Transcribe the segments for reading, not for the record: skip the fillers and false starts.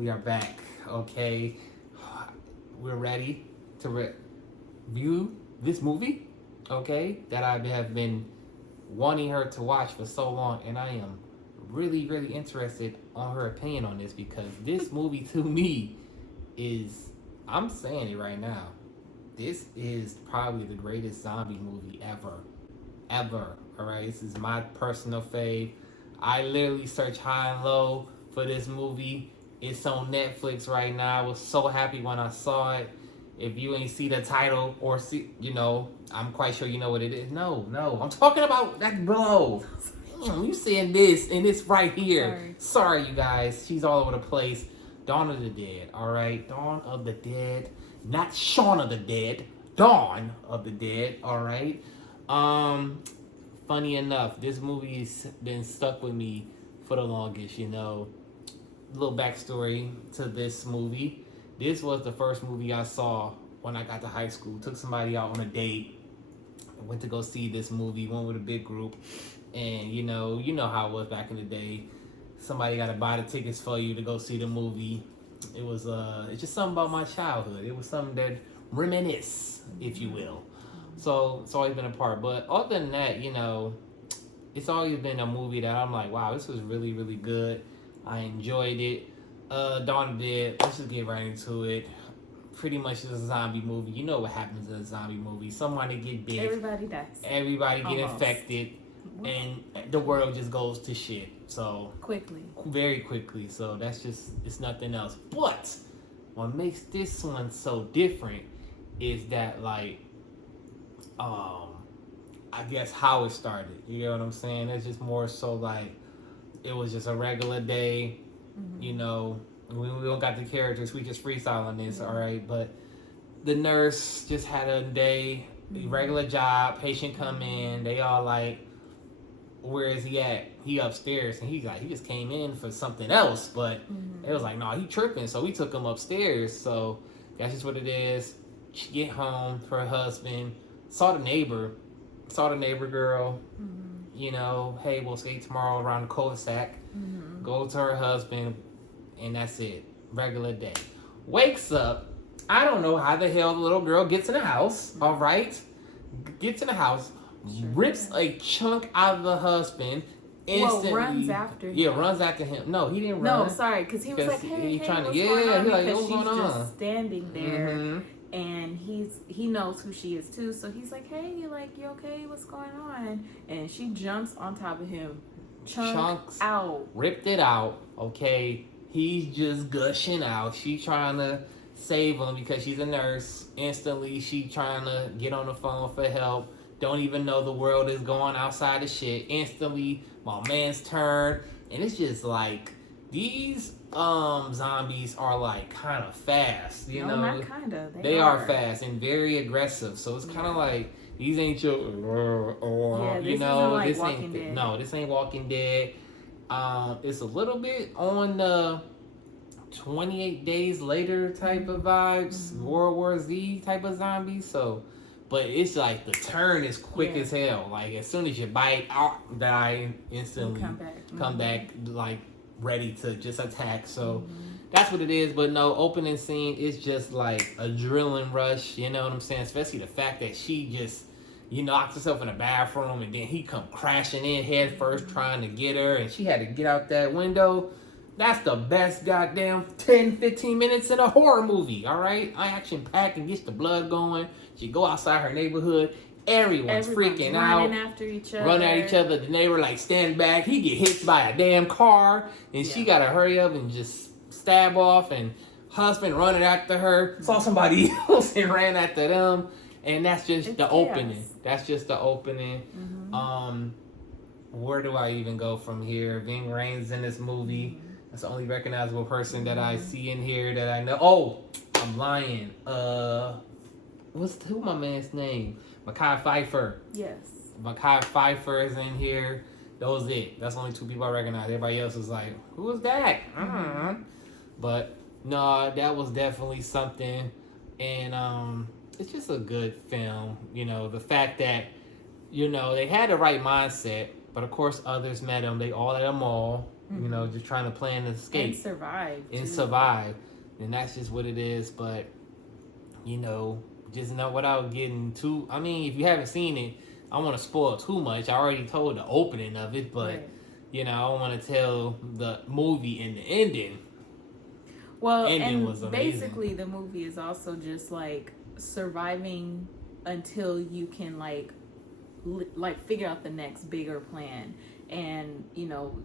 We are back, okay? We're ready to review this movie, okay? That I have been wanting her to watch for so long, and I am really, really interested on her opinion on this because this movie to me is, I'm saying it right now, this is probably the greatest zombie movie ever. All right, this is my personal fave. I literally searched high and low for this movie. It's on Netflix right now. I was so happy when I saw it. If you ain't see the title or see, I'm quite sure you know what it is. No, I'm talking about that below. Damn, you seeing this and it's right here. Sorry, you guys. She's all over the place. Dawn of the Dead. All right, Dawn of the Dead, not Shaun of the Dead. Dawn of the Dead. All right. Um, Funny enough, this movie's been stuck with me for the longest, Little backstory to this movie. This was the first movie I saw when I got to high school. Took somebody out on a date. Went to go see this movie. Went with a big group. And you know how it was back in the day. Somebody got to buy the tickets for you to go see the movie. It's just something about my childhood. It was something that reminisce, if you will. So it's always been a part. But other than that, it's always been a movie that I'm like, wow, this was really, really good. I enjoyed it. Dawn of the Dead, let's just get right into it. Pretty much it's a zombie movie. You know what happens in a zombie movie. Somebody get bit. Everybody dies. Everybody get infected. And the world just goes to shit. So quickly. Very quickly. So it's nothing else. But what makes this one so different is that I guess how it started. You know what I'm saying? It's just more so it was just a regular day. We don't got the characters. We just freestyling this, all right? But the nurse just had a day, regular job. Patient come in. They all where is he at? He upstairs, and he just came in for something else. But it was no, he tripping. So we took him upstairs. So that's just what it is. She get home, her husband saw the neighbor girl. Hey, we'll skate tomorrow around the cul-de-sac. Go to her husband, and that's it. Regular day. Wakes up. I don't know how the hell the little girl gets in the house. All right, gets in the house, rips a chunk out of the husband. Instantly, runs after him. Yeah, runs after him. No, he didn't run. No, sorry, because he was like, "Hey, he's trying what's to, going on?" He's like, because what's she's going on? just standing there, and he knows who she is too. So he's like, "Hey, you okay? What's going on?" And she jumps on top of him, chunks out, ripped it out. Okay, he's just gushing out. She's trying to save him because she's a nurse. Instantly, she trying to get on the phone for help. Don't even know the world is going outside of shit. Instantly, my man's turn, and it's just these zombies are kind of fast. Not kind of. They are fast and very aggressive. So it's kind of these ain't your this ain't Dead. No, this ain't Walking Dead. It's a little bit on the 28 Days Later type of vibes, World War Z type of zombies. So, but it's the turn is quick as hell. As soon as you bite, die instantly, come back ready to just attack. So that's what it is. But no, opening scene is just adrenaline rush. You know what I'm saying? Especially the fact that she just knocked herself in the bathroom and then he come crashing in head first trying to get her, and she had to get out that window. That's the best goddamn 10-15 minutes in a horror movie, all right? Action packed and gets the blood going. She go outside her neighborhood. Everyone's freaking out. Running after each other. Running at each other. The neighbor stand back. He get hit by a damn car. And she got to hurry up and just stab off. And husband running after her. Saw somebody else and ran after them. And that's just the opening. That's just the opening. Where do I even go from here? Ving Rhames in this movie. That's the only recognizable person that I see in here that I know. Oh, I'm lying. Who my man's name? Mekhi Phifer. Yes. Mekhi Phifer is in here. That was it. That's the only two people I recognize. Everybody else is who was that? But no, that was definitely something. And it's just a good film. The fact that, they had the right mindset, but of course others met them. They all at a mall. You know, just trying to plan to escape and survive. And that's just what it is. But you know, just know without getting too. I mean, if you haven't seen it, I don't want to spoil too much. I already told the opening of it, but right. you know, I don't want to tell the movie and the ending. Well, ending and was amazing. basically the movie is also just like surviving until you can like figure out the next bigger plan. And you know,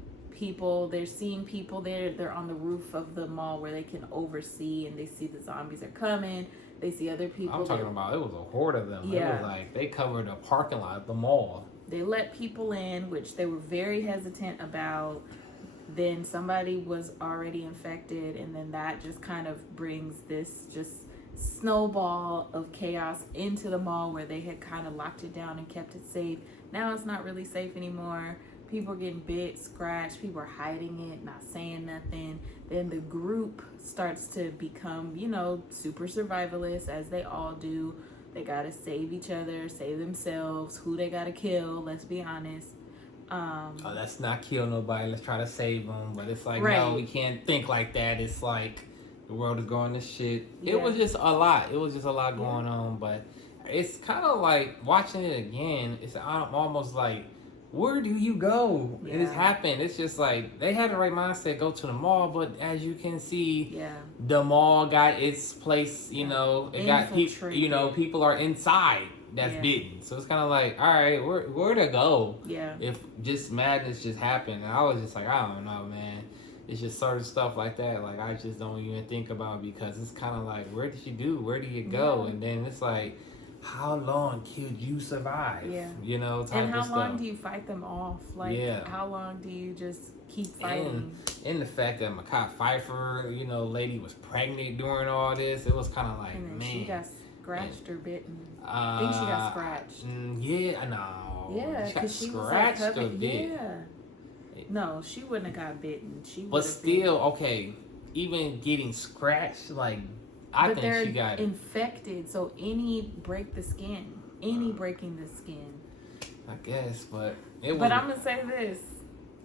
they're seeing people there. They're on the roof of the mall where they can oversee, and they see the zombies are coming. They see other people. I'm talking about it was a horde of them. Yeah. It was like they covered a parking lot of the mall. They let people in, which they were very hesitant about. Then somebody was already infected, and then that just kind of brings this just snowball of chaos into the mall where they had kind of locked it down and kept it safe. Now it's not really safe anymore. People are getting bit, scratched, people are hiding it, not saying nothing. Then the group starts to become, you know, super survivalists, as they all do. They gotta save each other, save themselves, who they gotta kill, let's be honest. Let's not kill nobody, let's try to save them. But it's like, right. no, we can't think like that. It's like the world is going to shit. Yeah. It was just a lot. It was just a lot going on. But it's kind of like watching it again. It's almost like, where do you go? Yeah. It has happened. It's just like they had the right mindset, go to the mall. But as you can see, the mall got its place. You know, it got people. You know, people are inside. That's bitten. So it's kind of like, all right, where to go? Yeah. If just madness just happened, and I was just like, I don't know, man. It's just certain stuff like that. Like I just don't even think about, because it's kind of like, where did you do? Where do you go? Yeah. And then it's like, how long could you survive? Yeah. You know, type and how of stuff. long do you fight them off? Like, how long do you just keep fighting? And the fact that Mekhi Phifer, you know, lady was pregnant during all this, it was kind of like, and then man. She got scratched or bitten. I think she got scratched. Yeah, no. Yeah, because she was like covered. Yeah. No, she wouldn't have got bitten. But still, okay, even getting scratched, like, I think she got infected. So any breaking the skin. I guess, but But I'm gonna say this: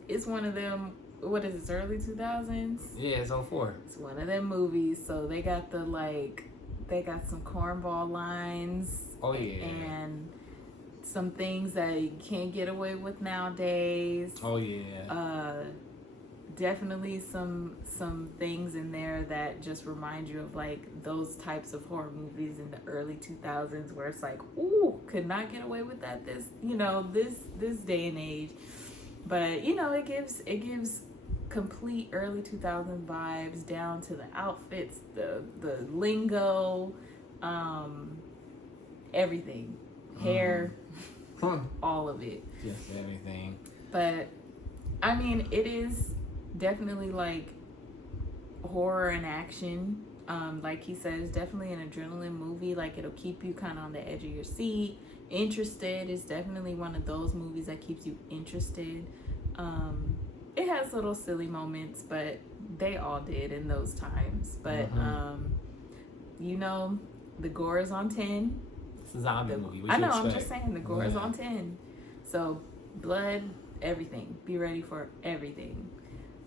it's one of them. What is this? Early 2000s? Yeah, it's 04. It's one of them movies. So they got they got some cornball lines. Oh yeah. And some things that you can't get away with nowadays. Oh yeah. Definitely some things in there that just remind you of like those types of horror movies in the early 2000s where it's like, ooh, could not get away with that this day and age. But you know, it gives complete early 2000 vibes down to the outfits, the lingo, everything, hair, all of it. Just everything. But I mean, it is definitely like horror and action. Like he says, definitely an adrenaline movie. Like it'll keep you kind of on the edge of your seat, interested. It's definitely one of those movies that keeps you interested. It has little silly moments, but they all did in those times. But you know, the gore is on 10. It's a zombie movie. I know. I'm just saying the gore is on 10. So blood, everything. Be ready for everything.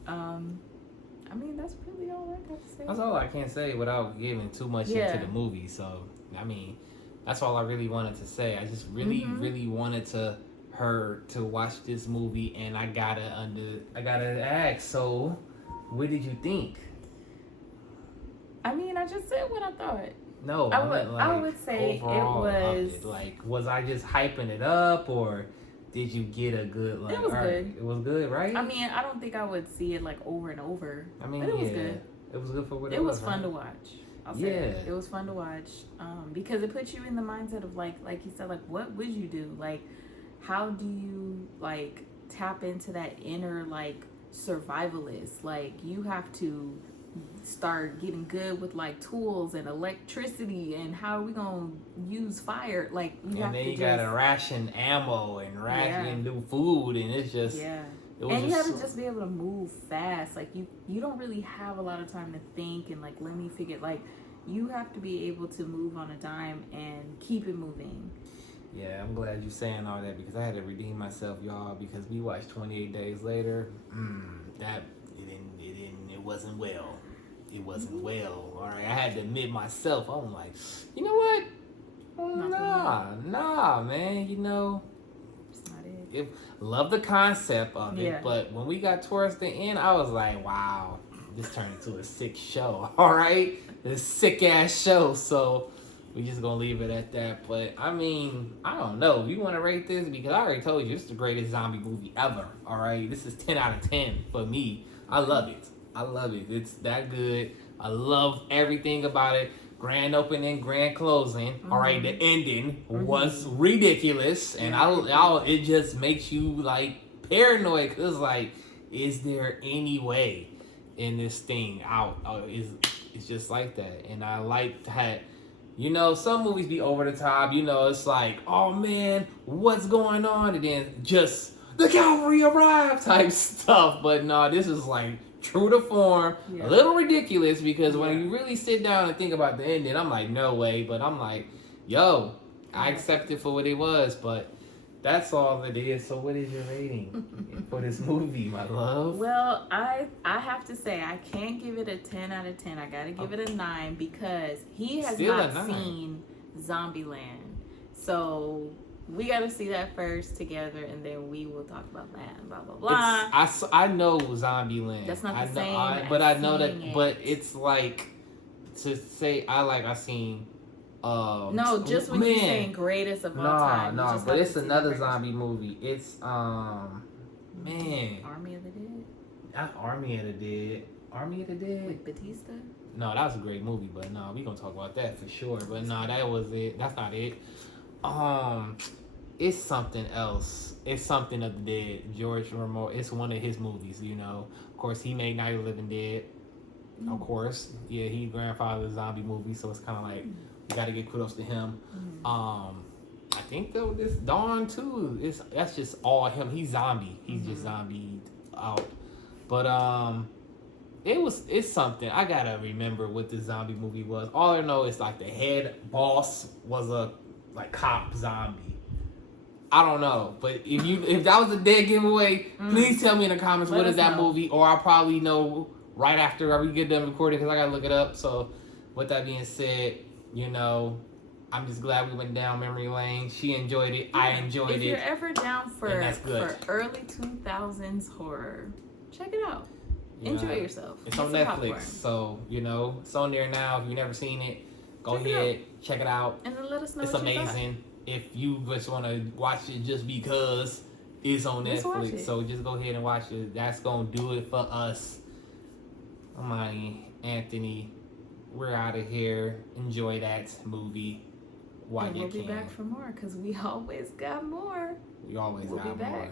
I mean, that's really all I got to say. That's all I can say without giving too much into the movie. So, I mean, that's all I really wanted to say. I just really, really wanted her to watch this movie, and I gotta ask. So, what did you think? I mean, I just said what I thought. No, I would say it was like, was I just hyping it up, or did you get a good like? It was good. It was good, right? I mean, I don't think I would see it like over and over. I mean, but it was good. It was good for what it was. Fun to watch. I'll say it was fun to watch because it puts you in the mindset of like you said, like what would you do? Like, how do you like tap into that inner like survivalist? Like you have to start getting good with like tools and electricity and how are we gonna use fire, like you and then you gotta ration ammo and ration new food, and it's just and you have to just be able to move fast. Like you don't really have a lot of time to think and like let me figure, like you have to be able to move on a dime and keep it moving. Yeah, I'm glad you're saying all that because I had to redeem myself, y'all, because we watched 28 Days Later. it wasn't well. It wasn't well. All right, I had to admit myself. I'm like, you know what? Nah, man. You know, It's not it. love the concept of it, Yeah. but when we got towards the end, I was like, wow, this turned into a sick show. All right, this sick ass show. So we just gonna leave it at that. But I mean, I don't know. You want to rate this because I already told you it's the greatest zombie movie ever. All right, this is 10 out of 10 for me. I love it. It's that good. I love everything about it. Grand opening, grand closing. All right, the ending was ridiculous, and it just makes you like paranoid because like, is there any way in this thing out? It's just like that, and I like that. You know, some movies be over the top. You know, it's like, oh man, what's going on? And then just the cavalry arrived type stuff. But no, this is like true to form. A little ridiculous because when you really sit down and think about the ending, I'm like, no way. But I'm like, yo, I accept it for what it was. But that's all it is. So what is your rating for this movie, my love? Well, I have to say I can't give it a 10 out of 10. I gotta give it a 9 because he has Still not seen Zombieland. So we gotta see that first together, and then we will talk about that and blah blah blah. I know Zombieland. That's not the same. I know that. It. But it's like to say I seen. No, just when you're saying greatest of all time. No, but it's another zombie movie. It's man, Army of the Dead. Not Army of the Dead. Army of the Dead. With Batista. No, that was a great movie, but no, we gonna talk about that for sure. But no, that was it. That's not it. It's something else. It's something of the dead. George Romero. It's one of his movies. You know, of course, he made Night of the Living Dead. Of course, yeah, he grandfathered the zombie movie, so it's kind of like. You gotta give kudos to him. I think though this Dawn too. That's just all him. He's zombie. He's just zombie out. But it's something. I gotta remember what the zombie movie was. All I know is like the head boss was a like cop zombie. I don't know, but if that was a dead giveaway, please tell me in the comments what is that movie, or I'll probably know right after we get done recording because I gotta look it up. So, with that being said. You know, I'm just glad we went down memory lane. She enjoyed it. I enjoyed it. If you're ever down for early 2000s horror, check it out. Enjoy yourself. It's on Netflix, so, you know, it's on there now. If you've never seen it, go ahead, check it out. And then let us know it's what you amazing. Thought. If you just want to watch it just because it's on Netflix, so just go ahead and watch it. That's going to do it for us. I'm Anthony. We're out of here. Enjoy that movie while you can. We'll be back for more because we always got more. We always got more.